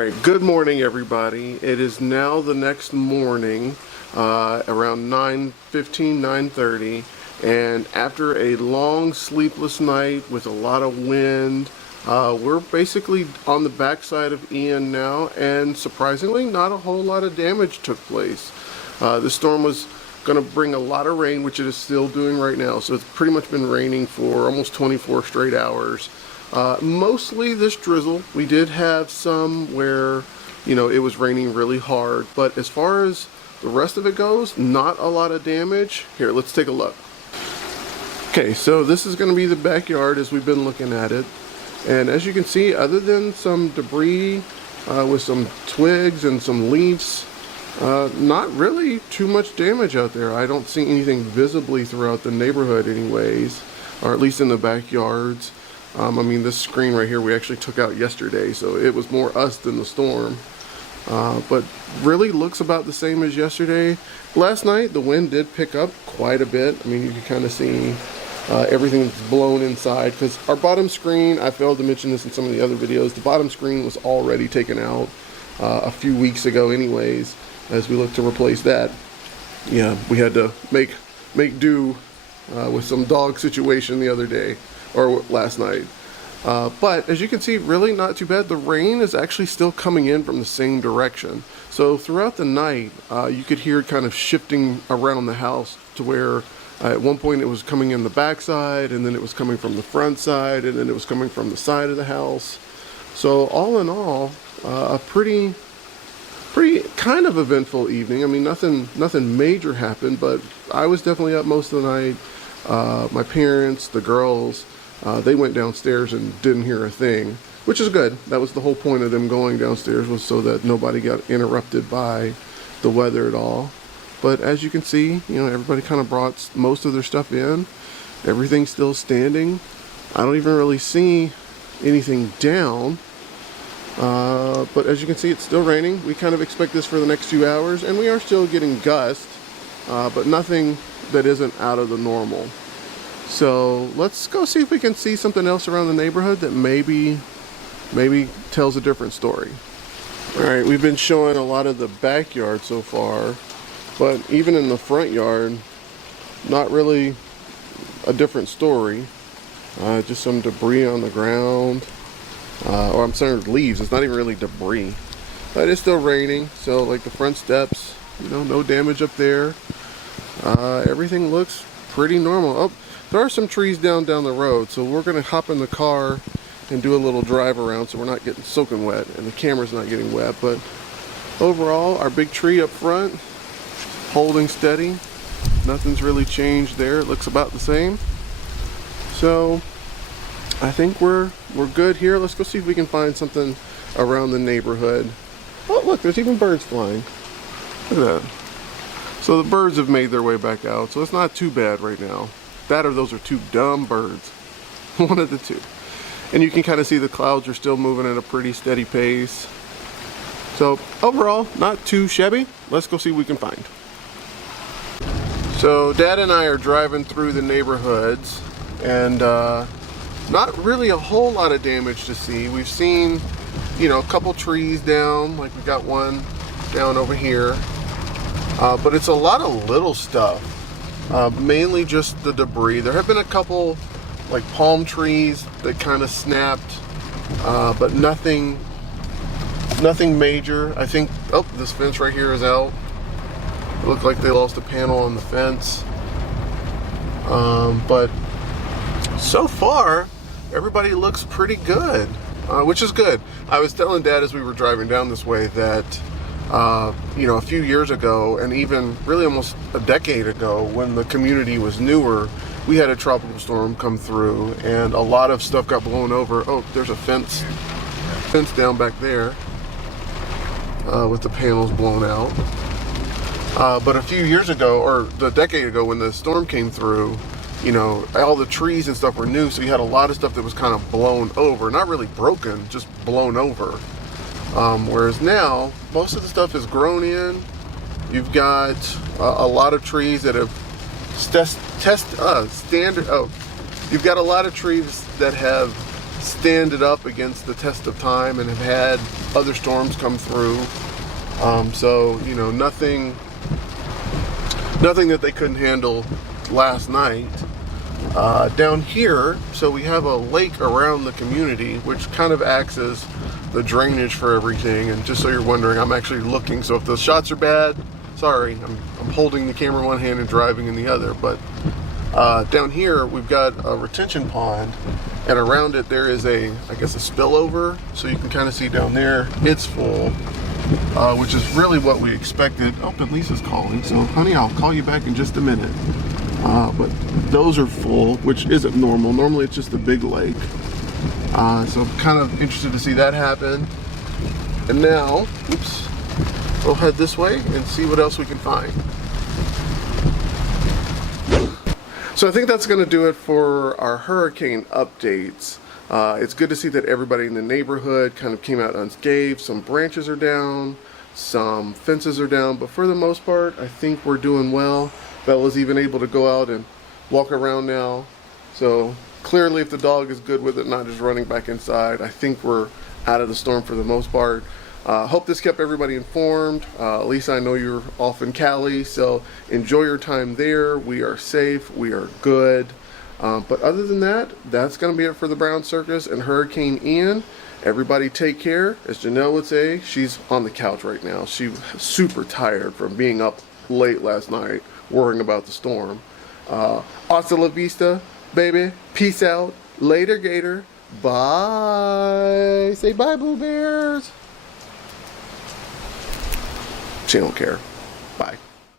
Alright, good morning everybody. It is now the next morning, around 9:15, 9:30, and after a long sleepless night with a lot of wind, we're basically on the backside of Ian now, and surprisingly not a whole lot of damage took place. The storm was going to bring a lot of rain, which it is still doing right now, so it's pretty much been raining for almost 24 straight hours. Mostly this drizzle. We did have some where, it was raining really hard, but as far as the rest of it goes, not a lot of damage. Here, let's take a look. Okay, so this is going to be the backyard as we've been looking at it, and as you can see, other than some debris with some twigs and some leaves, not really too much damage out there. I don't see anything visibly throughout the neighborhood anyways, or at least in the backyards. I mean, this screen right here we actually took out yesterday, so it was more us than the storm. But really looks about the same as yesterday. Last night the wind did pick up quite a bit. I mean, you can kind of see everything's blown inside, because our bottom screen, I failed to mention this in some of the other videos, the bottom screen was already taken out a few weeks ago anyways. As we look to replace that, yeah, we had to make do with some dog situation the other day, or last night. But as you can see, really not too bad. The rain is actually still coming in from the same direction. So throughout the night, you could hear it kind of shifting around the house to where at one point it was coming in the back side, and then it was coming from the front side, and then it was coming from the side of the house. So all in all, a pretty kind of eventful evening. I mean, nothing major happened, but I was definitely up most of the night. My parents, the girls, they went downstairs and didn't hear a thing, which is good. That was the whole point of them going downstairs, was so that nobody got interrupted by the weather at all. But as you can see, everybody kind of brought most of their stuff in. Everything's still standing. I don't even really see anything down. But as you can see, it's still raining. We kind of expect this for the next few hours, and we are still getting gusts, but nothing that isn't out of the normal. So let's go see if we can see something else around the neighborhood that maybe tells a different story. Alright, we've been showing a lot of the backyard so far, but even in the front yard, not really a different story. Just some debris on the ground. Or I'm sorry, leaves. It's not even really debris. But it's still raining, so like the front steps, no damage up there. Everything looks pretty normal. Oh, there are some trees down the road, so we're gonna hop in the car and do a little drive around so we're not getting soaking wet and the camera's not getting wet. But overall, our big tree up front, holding steady. Nothing's really changed there. It looks about the same. So I think we're good here. Let's go see if we can find something around the neighborhood. Oh, look, there's even birds flying. Look at that. So the birds have made their way back out, so it's not too bad right now. That or those are two dumb birds. One of the two. And you can kind of see the clouds are still moving at a pretty steady pace. So overall, not too shabby. Let's go see what we can find. So Dad and I are driving through the neighborhoods, and not really a whole lot of damage to see. We've seen, a couple trees down, like we got one down over here. But it's a lot of little stuff, mainly just the debris. There have been a couple like palm trees that kind of snapped, but nothing major. I think, oh, this fence right here is out. It looked like they lost a panel on the fence. But so far, everybody looks pretty good, which is good. I was telling Dad as we were driving down this way that a few years ago, and even really almost a decade ago, when the community was newer, we had a tropical storm come through and a lot of stuff got blown over. Oh, there's a fence down back there with the panels blown out. But a few years ago, or a decade ago, when the storm came through, all the trees and stuff were new, so you had a lot of stuff that was kind of blown over. Not really broken, just blown over. Whereas now, most of the stuff is grown in. You've got a lot of trees that have you've got a lot of trees that have stand it up against the test of time and have had other storms come through. So, you know, nothing that they couldn't handle last night. Down here, so we have a lake around the community, which kind of acts as the drainage for everything. And just so you're wondering, I'm actually looking, so if the shots are bad, sorry, I'm holding the camera in one hand and driving in the other. But down here, we've got a retention pond, and around it there is I guess a spillover, so you can kind of see down there, it's full. Which is really what we expected. Oh, but Lisa's calling, so honey, I'll call you back in just a minute. But those are full, which isn't normal. Normally it's just a big lake. So I'm kind of interested to see that happen. And now, oops, we'll head this way and see what else we can find. So I think that's going to do it for our hurricane updates. It's good to see that everybody in the neighborhood kind of came out unscathed. Some branches are down, some fences are down, but for the most part, I think we're doing well. Bella's even able to go out and walk around now. So clearly, if the dog is good with it, not just running back inside, I think we're out of the storm for the most part. Hope this kept everybody informed. Lisa, I know you're off in Cali, so enjoy your time there. We are safe, we are good. But other than that, that's going to be it for the Brown Circus and Hurricane Ian. Everybody take care. As Janelle would say, she's on the couch right now. She was super tired from being up late last night, worrying about the storm. Hasta la vista, baby. Peace out. Later, Gator. Bye. Say bye, Blue Bears. She don't care.